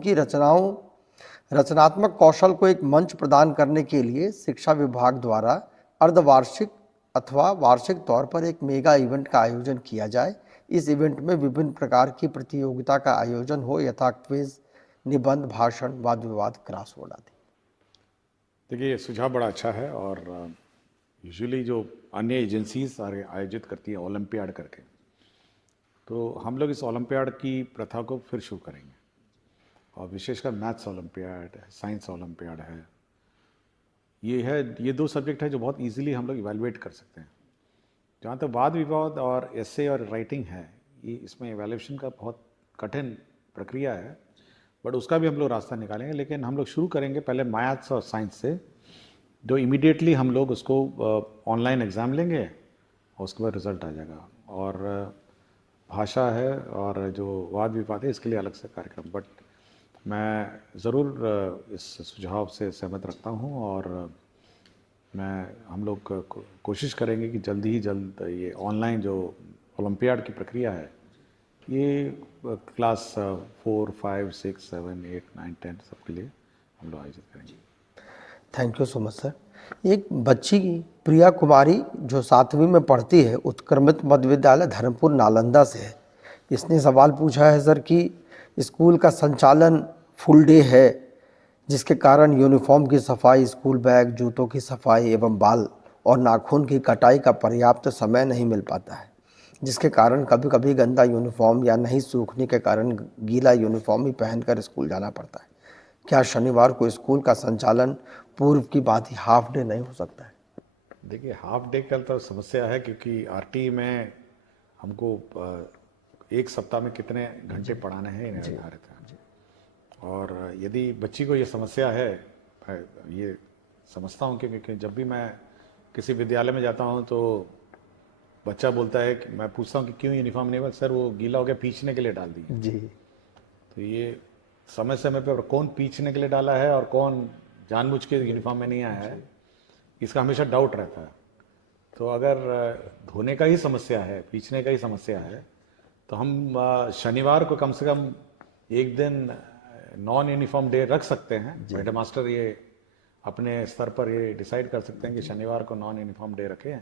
उनकी रचनात्मक कौशल को एक मंच प्रदान करने के लिए शिक्षा विभाग द्वारा अर्धवार्षिक अथवा वार्षिक तौर पर एक मेगा इवेंट का आयोजन किया जाए। इस इवेंट में विभिन्न प्रकार की प्रतियोगिता का आयोजन हो, यथा क्विज, निबंध, भाषण, वाद विवाद, क्रॉसवर्ड आदि। देखिए, ये सुझाव बड़ा अच्छा है और यूजुअली जो अन्य एजेंसीज आयोजित करती हैं ओलंपियाड करके, तो हम लोग इस ओलंपियाड की प्रथा को फिर शुरू करेंगे और विशेषकर मैथ्स ओलंपियाड, साइंस ओलंपियाड है। ये दो सब्जेक्ट है जो बहुत इजीली हम लोग इवैल्यूएट कर सकते हैं। जहाँ तक वाद विवाद और एसे और राइटिंग है, ये इसमें इवैल्यूएशन का बहुत कठिन प्रक्रिया है, बट उसका भी हम लोग रास्ता निकालेंगे। लेकिन हम लोग शुरू करेंगे पहले मैथ्स और साइंस से, जो इमीडिएटली हम लोग उसको ऑनलाइन एग्ज़ाम लेंगे और उसके बाद रिज़ल्ट आ जाएगा। और भाषा है और जो वाद विवाद है, इसके लिए अलग से कार्यक्रम। बट मैं ज़रूर इस सुझाव से सहमत रखता हूँ और हम लोग कोशिश करेंगे कि जल्द ही जल्द ये ऑनलाइन जो ओलंपियाड की प्रक्रिया है, ये क्लास 4, 5, 6, 7, 8, 9, 10 सबके लिए हम लोग आयोजित करेंगे। Thank you so much sir. एक बच्ची प्रिया कुमारी जो 7वीं में पढ़ती है, उत्क्रमित मध्य विद्यालय धर्मपुर नालंदा से है। इसने सवाल पूछा है सर कि स्कूल का संचालन फुल डे है, जिसके कारण यूनिफॉर्म की सफाई, स्कूल बैग, जूतों की सफाई एवं बाल और नाखून की कटाई का पर्याप्त समय नहीं मिल पाता है, जिसके कारण कभी कभी गंदा यूनिफॉर्म या नहीं सूखने के कारण गीला यूनिफॉर्म ही पहनकर स्कूल जाना पड़ता है। क्या शनिवार को स्कूल का संचालन पूर्व की बात ही हाफ डे नहीं हो सकता है? देखिए, हाफ डे कल तो समस्या है, क्योंकि आरटी में हमको एक सप्ताह में कितने घंटे पढ़ाने हैं निर्धारित है। और यदि बच्ची को ये समस्या है, ये समझता हूँ, क्योंकि जब भी मैं किसी विद्यालय में जाता हूँ तो बच्चा बोलता है कि मैं पूछता हूँ कि क्यों यूनिफॉर्म नहीं हुआ? सर वो गीला हो गया, पीछने के लिए डाल दी जी। तो ये समय समय पर कौन पीछने के लिए डाला है और कौन जानबूझ के यूनिफॉर्म में नहीं आया है, इसका हमेशा डाउट रहता है। तो अगर धोने का ही समस्या है, पीछने का ही समस्या है, तो हम शनिवार को कम से कम एक दिन नॉन यूनिफॉर्म डे रख सकते हैं। हेडमास्टर ये अपने स्तर पर ये डिसाइड कर सकते हैं कि शनिवार को नॉन यूनिफॉर्म डे रखें,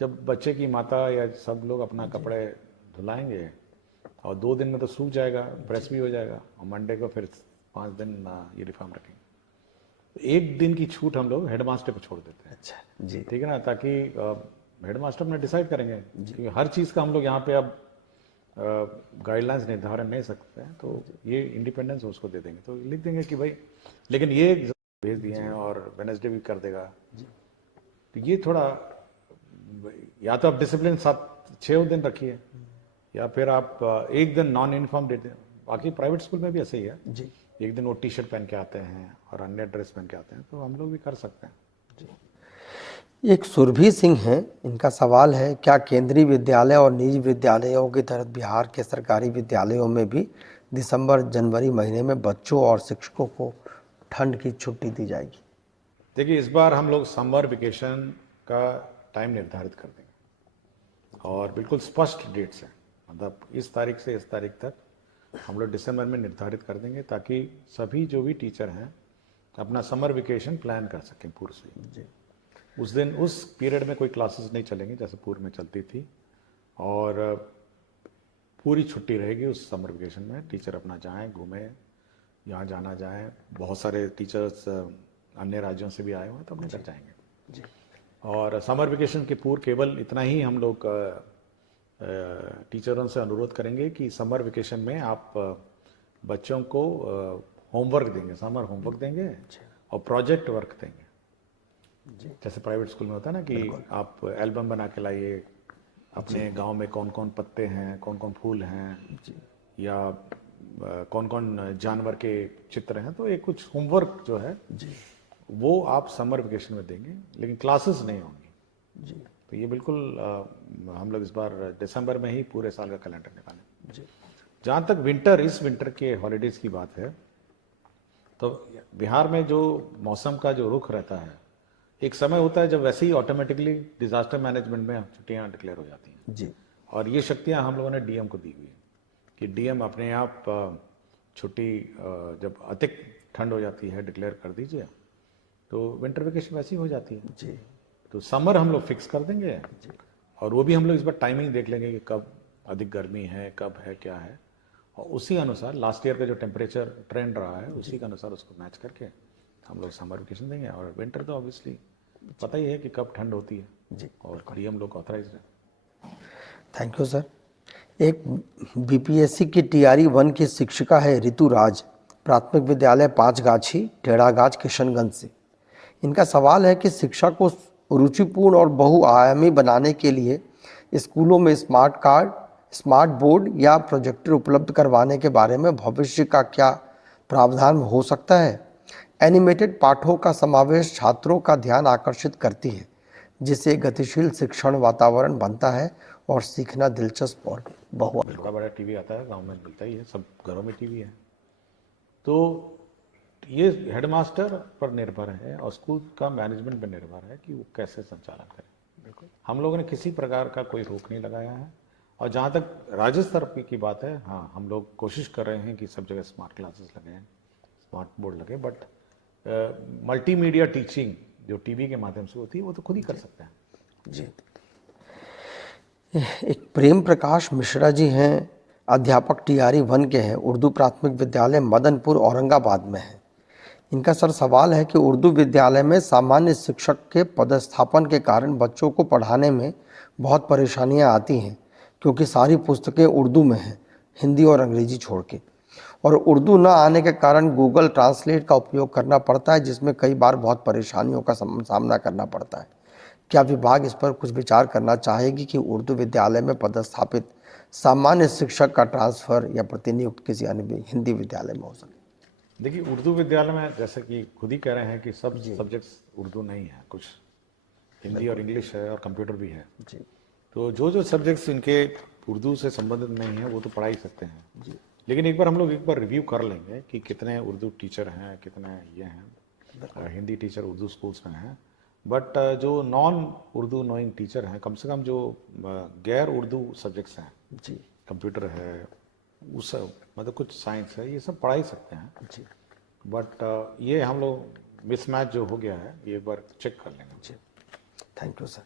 जब बच्चे की माता या सब लोग अपना कपड़े धुलाएंगे और 2 दिन में तो सूख जाएगा, प्रेस भी हो जाएगा, और मंडे को फिर 5 दिन यूनिफॉर्म रखेंगे। एक दिन की छूट हम लोग हेडमास्टर को छोड़ देते हैं। अच्छा जी, ठीक है ना, ताकि हेडमास्टर में डिसाइड करेंगे, क्योंकि हर चीज़ का हम लोग यहाँ पे अब गाइडलाइंस निर्धारण नहीं सकते हैं, तो ये इंडिपेंडेंस उसको दे देंगे, तो लिख देंगे कि भाई, लेकिन ये भेज दिए हैं और वेडनेसडे भी कर देगा। तो ये थोड़ा, या तो आप डिसिप्लिन 7-6 दिन रखिए, या फिर आप एक दिन नॉन यूनिफॉर्म दे दें। बाकी प्राइवेट स्कूल में भी ऐसे ही है जी, एक दिन वो टी शर्ट पहन के आते हैं और अन्य ड्रेस पहन के आते हैं, तो हम लोग भी कर सकते हैं जी। एक सुरभि सिंह हैं, इनका सवाल है, क्या केंद्रीय विद्यालय और निजी विद्यालयों की तरह बिहार के सरकारी विद्यालयों में भी दिसंबर जनवरी महीने में बच्चों और शिक्षकों को ठंड की छुट्टी दी जाएगी? देखिए, इस बार हम लोग समर वेकेशन का टाइम निर्धारित कर देंगे और बिल्कुल स्पष्ट डेट्स हैं, मतलब इस तारीख से इस तारीख तक हम लोग दिसंबर में निर्धारित कर देंगे, ताकि सभी जो भी टीचर हैं अपना समर वेकेशन प्लान कर सकें पूर्व से जी। उस दिन उस पीरियड में कोई क्लासेस नहीं चलेंगी जैसे पूर्व में चलती थी, और पूरी छुट्टी रहेगी उस समर वेकेशन में। टीचर अपना जाएं, घूमें, यहाँ जाना जाएं। बहुत सारे टीचर्स अन्य राज्यों से भी आए हुए हैं, तो अपने घर जाएंगे जी। और समर वेकेशन के पूर्व केवल इतना ही हम लोग टीचरों से अनुरोध करेंगे कि समर वेकेशन में आप बच्चों को होमवर्क देंगे, समर होमवर्क देंगे और प्रोजेक्ट वर्क देंगे जी। जैसे प्राइवेट स्कूल में होता है ना कि आप एल्बम बना के लाइए, अपने गांव में कौन कौन पत्ते हैं, कौन कौन फूल हैं जी, या कौन कौन जानवर के चित्र हैं, तो ये कुछ होमवर्क जो है जी, वो आप समर वेकेशन में देंगे, लेकिन क्लासेस नहीं होंगी जी। तो ये बिल्कुल हम लोग इस बार दिसंबर में ही पूरे साल का कैलेंडर निकालें जी। जहाँ तक इस विंटर के हॉलीडेज की बात है, तो बिहार में जो मौसम का जो रुख रहता है, एक समय होता है जब वैसे ही ऑटोमेटिकली डिजास्टर मैनेजमेंट में छुट्टियां डिक्लेयर हो जाती हैं जी। और ये शक्तियां हम लोगों ने डीएम को दी हुई है कि डीएम अपने आप छुट्टी जब अधिक ठंड हो जाती है डिक्लेयर कर दीजिए, तो विंटर वेकेशन वैसी हो जाती है जी। तो समर हम लोग फिक्स कर देंगे और वो भी हम लोग इस बार टाइमिंग देख लेंगे कि कब अधिक गर्मी है, कब है, क्या है, और उसी अनुसार लास्ट ईयर का जो टेम्परेचर ट्रेंड रहा है उसी के अनुसार उसको मैच करके हम लोग समर वेकेशन देंगे। और विंटर तो ऑब्वियसली पता ही है कि कब ठंड होती है जी। और डीएम लोग ऑथराइज है। Thank you sir. एक बीपीएससी की टीआरई 1 की शिक्षिका है ऋतु राज, प्राथमिक विद्यालय 5 गाछी टेढ़ागाछ किशनगंज से। इनका सवाल है कि शिक्षा को रुचिपूर्ण और बहुआयामी बनाने के लिए स्कूलों में स्मार्ट कार्ड, स्मार्ट बोर्ड या प्रोजेक्टर उपलब्ध करवाने के बारे में भविष्य का क्या प्रावधान हो सकता है। एनिमेटेड पाठों का समावेश छात्रों का ध्यान आकर्षित करती है, जिससे गतिशील शिक्षण वातावरण बनता है और सीखना दिलचस्प और बड़ा बड़ा टीवी आता है, गांव में मिलता ही है, सब घरों में टीवी है। तो ये हेडमास्टर पर निर्भर है और स्कूल का मैनेजमेंट पर निर्भर है कि वो कैसे संचालन करें। हम लोगों ने किसी प्रकार का कोई रोक नहीं लगाया है। और जहाँ तक राज्य स्तर की बात है, हाँ हम लोग कोशिश कर रहे हैं कि सब जगह स्मार्ट क्लासेस लगे हैं, स्मार्ट बोर्ड लगे, बट मल्टीमीडिया टीचिंग जो टीवी के माध्यम से होती है वो तो खुद ही कर सकते हैं। जी। एक प्रेम प्रकाश मिश्रा जी हैं, अध्यापक टीआरई 1 के हैं, उर्दू प्राथमिक विद्यालय मदनपुर औरंगाबाद में है। इनका सर सवाल है कि उर्दू विद्यालय में सामान्य शिक्षक के पदस्थापन के कारण बच्चों को पढ़ाने में बहुत परेशानियां आती हैं, क्योंकि सारी पुस्तकें उर्दू में हैं, हिंदी और अंग्रेजी छोड़ के, और उर्दू न आने के कारण गूगल ट्रांसलेट का उपयोग करना पड़ता है, जिसमें कई बार बहुत परेशानियों का सामना करना पड़ता है। क्या विभाग इस पर कुछ विचार करना चाहेगी कि उर्दू विद्यालय में पदस्थापित सामान्य शिक्षक का ट्रांसफ़र या प्रतिनियुक्त किसी अन्य हिंदी विद्यालय में हो सके? देखिए, उर्दू विद्यालय में जैसे कि खुद ही कह रहे हैं कि सब सब्जेक्ट्स उर्दू नहीं है, कुछ हिंदी और इंग्लिश है और कंप्यूटर भी है जी। तो जो सब्जेक्ट्स इनके उर्दू से संबंधित नहीं है वो तो पढ़ा ही सकते हैं जी। लेकिन एक बार रिव्यू कर लेंगे कि कितने उर्दू टीचर हैं, कितने ये हैं, हिंदी टीचर उर्दू स्कूल्स में हैं, बट जो नॉन उर्दू नोइंग टीचर हैं, कम से कम जो गैर उर्दू सब्जेक्ट्स हैं जी, कंप्यूटर है, उस मतलब कुछ साइंस है, ये सब पढ़ा ही सकते हैं जी। बट ये हम लोग मिसमैच जो हो गया है ये एक बार चेक कर लेंगे जी। Thank you sir.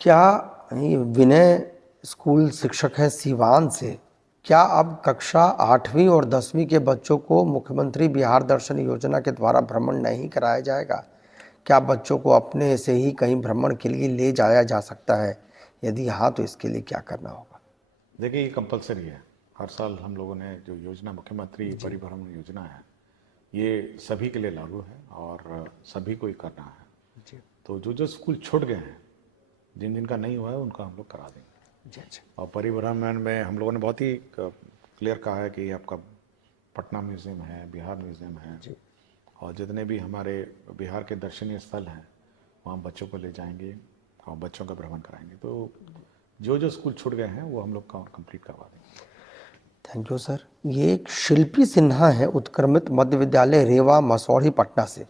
क्या ये विनय स्कूल शिक्षक है सीवान से, क्या अब कक्षा 8वीं और 10वीं के बच्चों को मुख्यमंत्री बिहार दर्शन योजना के द्वारा भ्रमण नहीं कराया जाएगा? क्या बच्चों को अपने से ही कहीं भ्रमण के लिए ले जाया जा सकता है? यदि हाँ, तो इसके लिए क्या करना होगा? देखिए, ये कंपलसरी है। हर साल हम लोगों ने जो योजना मुख्यमंत्री परिभ्रमण योजना है ये सभी के लिए लागू है और सभी को ही करना है जी। तो जो स्कूल छूट गए हैं, जिन जिनका नहीं हुआ है उनका हम लोग करा देंगे जी। अच्छा। और परिभ्रमण में हम लोगों ने बहुत ही क्लियर कहा है कि आपका पटना म्यूज़ियम है, बिहार म्यूज़ियम है जी। और जितने भी हमारे बिहार के दर्शनीय स्थल हैं वहाँ बच्चों को ले जाएंगे और बच्चों का भ्रमण कराएंगे। तो जो स्कूल छूट गए हैं वो हम लोग कंप्लीट करवा देंगे। Thank you sir. ये एक शिल्पी सिन्हा है, उत्क्रमित मध्य विद्यालय रेवा मसौढ़ी पटना से।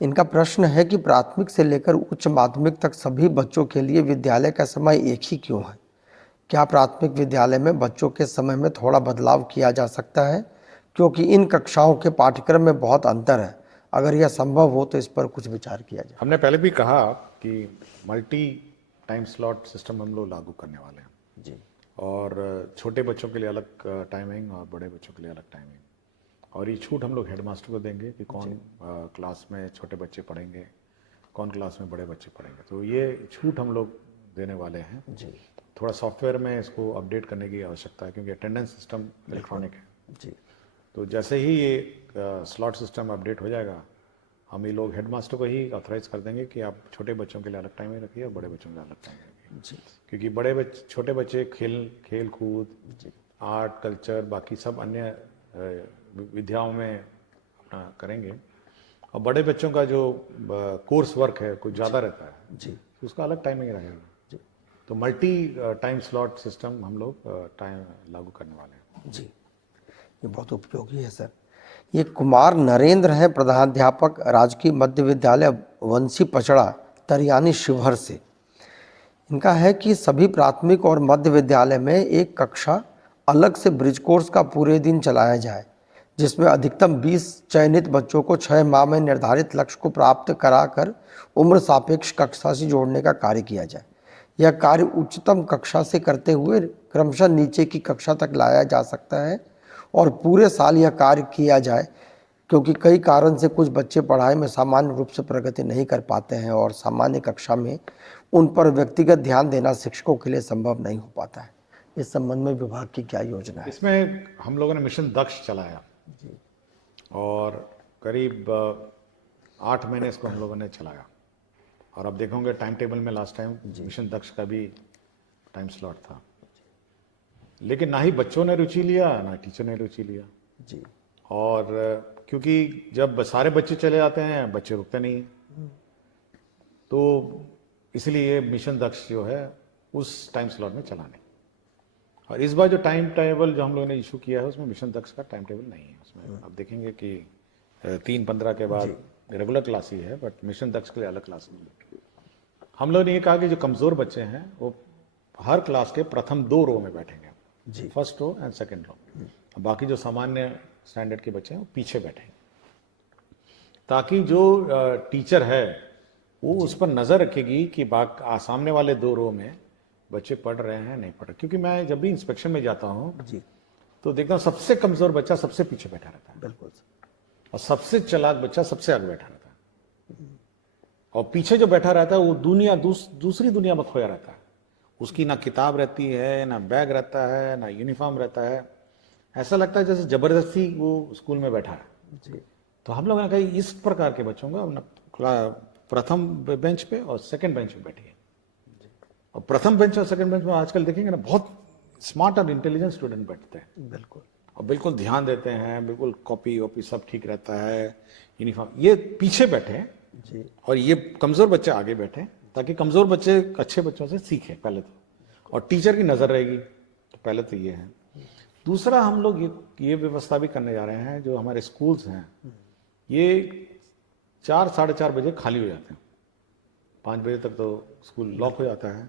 इनका प्रश्न है कि प्राथमिक से लेकर उच्च माध्यमिक तक सभी बच्चों के लिए विद्यालय का समय एक ही क्यों है? क्या प्राथमिक विद्यालय में बच्चों के समय में थोड़ा बदलाव किया जा सकता है, क्योंकि इन कक्षाओं के पाठ्यक्रम में बहुत अंतर है? अगर यह संभव हो तो इस पर कुछ विचार किया जाए। हमने पहले भी कहा कि मल्टी टाइम स्लॉट सिस्टम हम लोग लागू करने वाले हैं जी। और छोटे बच्चों के लिए अलग टाइमिंग और बड़े बच्चों के लिए अलग टाइमिंग, और ये छूट हम लोग हेडमास्टर को देंगे कि कौन क्लास में छोटे बच्चे पढ़ेंगे, कौन क्लास में बड़े बच्चे पढ़ेंगे। तो ये छूट हम लोग देने वाले हैं जी। थोड़ा सॉफ्टवेयर में इसको अपडेट करने की आवश्यकता है क्योंकि अटेंडेंस सिस्टम इलेक्ट्रॉनिक है जी। तो जैसे ही ये स्लॉट सिस्टम अपडेट हो जाएगा हम ये लोग हेडमास्टर को ही ऑथराइज कर देंगे कि आप छोटे बच्चों के लिए अलग टाइमिंग रखिए और बड़े बच्चों के लिए अलग टाइमिंग रखिए जी। क्योंकि छोटे बच्चे खेल कूद, आर्ट, कल्चर, बाकी सब अन्य विद्याओं में अपना करेंगे और बड़े बच्चों का जो कोर्स वर्क है कुछ ज़्यादा रहता है जी। उसका अलग टाइमिंग रहेगा जी। तो मल्टी टाइम स्लॉट सिस्टम हम लोग टाइम लागू करने वाले हैं जी। ये बहुत उपयोगी है सर। ये कुमार नरेंद्र हैं, प्रधानाध्यापक राजकीय मध्य विद्यालय वंशी पचड़ा तरियानी शिवहर से। इनका है कि सभी प्राथमिक और मध्य विद्यालय में एक कक्षा अलग से ब्रिज कोर्स का पूरे दिन चलाया जाए, जिसमें अधिकतम 20 चयनित बच्चों को 6 माह में निर्धारित लक्ष्य को प्राप्त कराकर उम्र सापेक्ष कक्षा से जोड़ने का कार्य किया जाए। यह कार्य उच्चतम कक्षा से करते हुए क्रमशः नीचे की कक्षा तक लाया जा सकता है और पूरे साल यह कार्य किया जाए, क्योंकि कई कारण से कुछ बच्चे पढ़ाई में सामान्य रूप से प्रगति नहीं कर पाते हैं और सामान्य कक्षा में उन पर व्यक्तिगत ध्यान देना शिक्षकों के लिए संभव नहीं हो पाता है। इस संबंध में विभाग की क्या योजना है? इसमें हम लोगों ने मिशन दक्ष चलाया और करीब 8 महीने इसको हम लोगों ने चलाया और अब देखोगे टाइम टेबल में लास्ट टाइम मिशन दक्ष का भी टाइम स्लॉट था, लेकिन ना ही बच्चों ने रुचि लिया ना टीचर ने रुचि लिया जी। और क्योंकि जब सारे बच्चे चले जाते हैं बच्चे रुकते नहीं, तो इसलिए मिशन दक्ष जो है उस टाइम स्लॉट में चला नहीं। और इस बार जो टाइम टेबल जो हम लोगों ने इशू किया है उसमें मिशन दक्ष का टाइम टेबल नहीं है। उसमें आप देखेंगे कि 3-15 के बाद रेगुलर क्लास ही है, बट मिशन दक्ष के लिए अलग क्लास नहीं। हम लोगों ने ये कहा कि जो कमजोर बच्चे हैं वो हर क्लास के प्रथम 2 रो में बैठेंगे जी, first row and second row. बाकी जो सामान्य स्टैंडर्ड के बच्चे हैं वो पीछे बैठेंगे, ताकि जो टीचर है वो उस पर नजर रखेगी कि सामने वाले 2 रो में बच्चे पढ़ रहे हैं नहीं पढ़ रहे। क्योंकि मैं जब भी इंस्पेक्शन में जाता हूँ जी तो देखता हूँ सबसे कमजोर बच्चा सबसे पीछे बैठा रहता है, बिल्कुल, और सबसे चालाक बच्चा सबसे आगे बैठा रहता है, और पीछे जो बैठा रहता है वो दूसरी दुनिया में खोया रहता है। उसकी ना किताब रहती है, ना बैग रहता है, ना यूनिफॉर्म रहता है। ऐसा लगता है जैसे जबरदस्ती वो स्कूल में बैठा है जी। तो हम लोगों ने कहा इस प्रकार के बच्चों को प्रथम बेंच पे और सेकंड बेंच पे बैठिए। और प्रथम बेंच और सेकंड बेंच में आजकल देखेंगे ना बहुत स्मार्ट और इंटेलिजेंट स्टूडेंट बैठते हैं, बिल्कुल, और बिल्कुल ध्यान देते हैं, बिल्कुल कॉपी वॉपी सब ठीक रहता है, यूनिफॉर्म। ये पीछे बैठे जी और ये कमजोर बच्चे आगे बैठे, ताकि कमजोर बच्चे अच्छे बच्चों से सीखे पहले तो, और टीचर की नजर रहेगी। तो पहले तो ये है। दूसरा हम लोग ये व्यवस्था भी करने जा रहे हैं, जो हमारे स्कूल्स हैं ये 4-4:30 बजे खाली हो जाते हैं, 5 बजे तक तो स्कूल लॉक हो जाता है।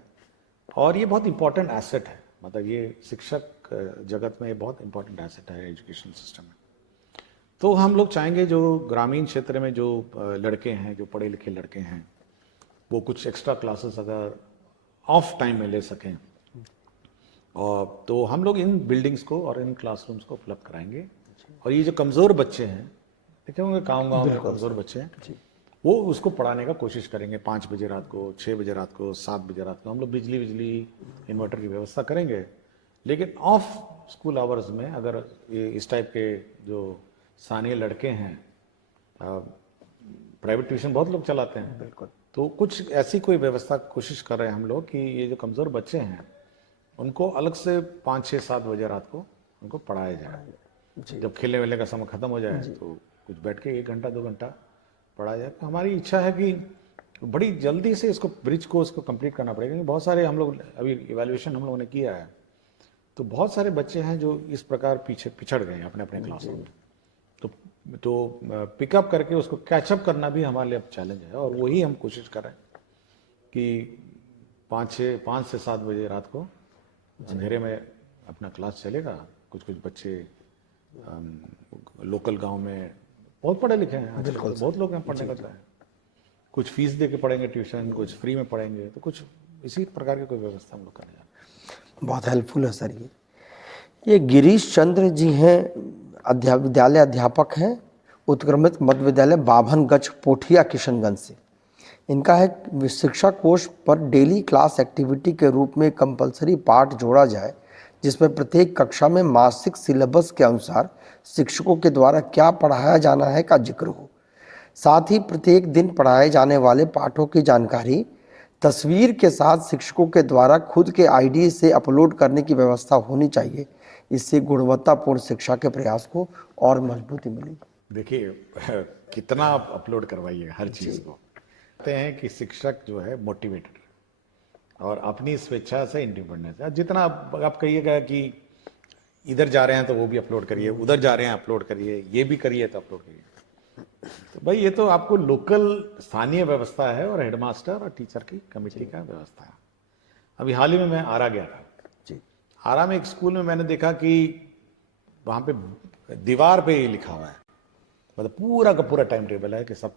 और ये बहुत इंपॉर्टेंट एसेट है, मतलब ये शिक्षक जगत में ये बहुत इंपॉर्टेंट एसेट है एजुकेशन सिस्टम में। तो हम लोग चाहेंगे जो ग्रामीण क्षेत्र में जो लड़के हैं, जो पढ़े लिखे लड़के हैं, वो कुछ एक्स्ट्रा क्लासेस अगर ऑफ टाइम में ले सकें, और तो हम लोग इन बिल्डिंग्स को और इन क्लासरूम्स को उपलब्ध कराएंगे। और ये जो कमज़ोर बच्चे हैं, देखे होंगे गाँव में कमज़ोर बच्चे हैं, वो उसको पढ़ाने का कोशिश करेंगे 5 बजे रात को, 6 बजे रात को, 7 बजे रात को। हम लोग बिजली इन्वर्टर की व्यवस्था करेंगे, लेकिन ऑफ स्कूल आवर्स में अगर ये इस टाइप के जो स्थानीय लड़के हैं, प्राइवेट ट्यूशन बहुत लोग चलाते हैं, बिल्कुल, तो कुछ ऐसी कोई व्यवस्था कोशिश कर रहे हैं हम लोग कि ये जो कमज़ोर बच्चे हैं उनको अलग से 5, 6, 7 बजे रात को उनको पढ़ाया जाए। जब खेलने वेलने का समय खत्म हो जाए तो कुछ बैठ के 1 घंटा 2 घंटा पढ़ाया जाए। हमारी इच्छा है कि बड़ी जल्दी से इसको ब्रिज कोर्स को कंप्लीट करना पड़ेगा, क्योंकि बहुत सारे हम लोग अभी इवैल्यूएशन हम लोगों ने किया है, तो बहुत सारे बच्चे हैं जो इस प्रकार पीछे पिछड़ गए हैं अपने अपने क्लासों में। तो पिकअप करके उसको कैचअप करना भी हमारे लिए अब चैलेंज है, और वही हम कोशिश कर रहे हैं कि 5 से 7 बजे रात को अंधेरे में अपना क्लास चलेगा। कुछ बच्चे लोकल गांव में बहुत पढ़े लिखे हैं, बिल्कुल, बहुत लोग हैं पढ़ने का, कुछ फीस दे के पढ़ेंगे ट्यूशन, कुछ फ्री में पढ़ेंगे, तो कुछ इसी प्रकार की कोई व्यवस्था हम लोग करने जा रहे हैं। बहुत हेल्पफुल है सर। ये गिरीश चंद्र जी हैं, विद्यालय अध्यापक हैं, उत्क्रमित मध्य विद्यालय बाभनगंज पोठिया किशनगंज से। इनका है शिक्षा कोष पर डेली क्लास एक्टिविटी के रूप में कंपलसरी पाठ जोड़ा जाए, जिसमें प्रत्येक कक्षा में मासिक सिलेबस के अनुसार शिक्षकों के द्वारा क्या पढ़ाया जाना है का जिक्र हो। साथ ही प्रत्येक दिन पढ़ाए जाने वाले पाठों की जानकारी तस्वीर के साथ शिक्षकों के द्वारा खुद के आईडी से अपलोड करने की व्यवस्था होनी चाहिए। इससे गुणवत्तापूर्ण शिक्षा के प्रयास को और मजबूती मिलेगी। देखिए कितना आप अपलोड करवाइए हर चीज़ को। कहते हैं कि शिक्षक जो है मोटिवेटेड और अपनी स्वेच्छा से इंडिपेंडेंस है। जितना आप कहिएगा कि इधर जा रहे हैं तो वो भी अपलोड करिए, उधर जा रहे हैं अपलोड करिए, ये भी करिए तो अपलोड करिए, तो भाई ये तो आपको लोकल स्थानीय व्यवस्था है और हेडमास्टर और टीचर की कमेटी का व्यवस्था है। अभी हाल ही में मैं आरा गया था जी। आरा में एक स्कूल में मैंने देखा कि वहां पे दीवार पे ही लिखा हुआ है, मतलब पूरा का पूरा टाइम टेबल है कि सब